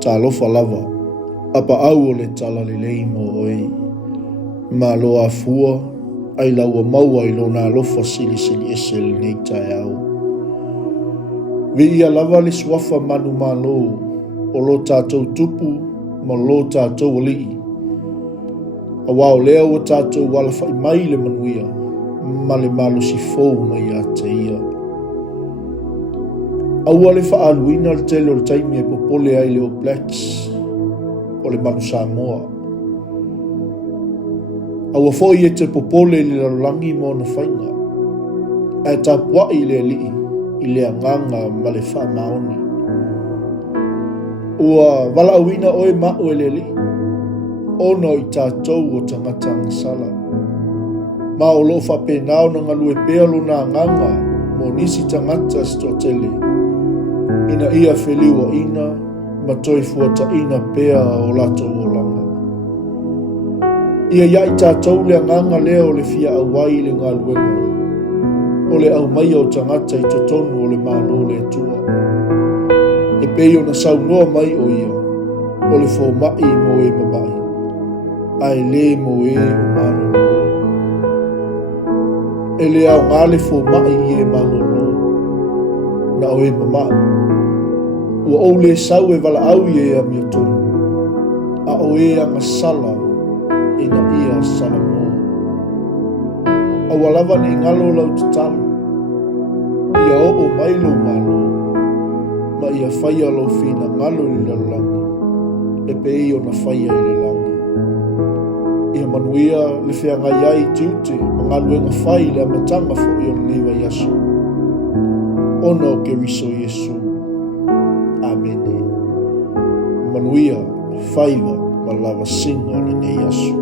Talofa lava, apa au o le tala le lei mo oi. Ma loa fua, ai laua maua i lona alofa sili esel nei tae au. Vi ia lava le swafa manu malo, o lo tātou tupu, ma lo tātou alii. A wao lea o tātou wala whai mai le manuia, ma le malo si fou mai a te ia. Aua le wha aluina le tele o le taimi e popole ai le o Blacks, o le manu Samoa. Aua foi e te popole i le lalangi mo na whainga. E ta pua i le alii, i le anganga ma le wha maoni. Ua wala awina oe mao e le alii. Ono i tātou o tangata ngasala. Ma o lo whapenao na ngalue pea lo na nganga mo nisi tangata sto tele. Ina ia wheliwa ina, ma toi fuata ina pea o lato o langa. Ia iai tātou le nganga lea o le fia awai le ngā luenga. O le au mai o tangata i totonu o le malo le tua. E peo na saunoa mai o ia, o le fo mai mo e mamai. Ai le mo e o malo. E le au ngale fo mai i e malo na o e mamai. Ua o le sau e wala au i e a mia tonu. A o e anga sala e na ia sala mo. A walawa ni ngalo lau tatalu. Ia o mai lo malo. Ma ia whaia lo fina ngalo ni lalangi. E pe i o na whaia i le langi. Ia manuia le whea ngai ai tiute. Ma ngaluenga whai le amatanga fo i o lewa yasu. Ono ke riso Yesu. Amen. Manuia, whaiva, ma lava singa le ne yasu.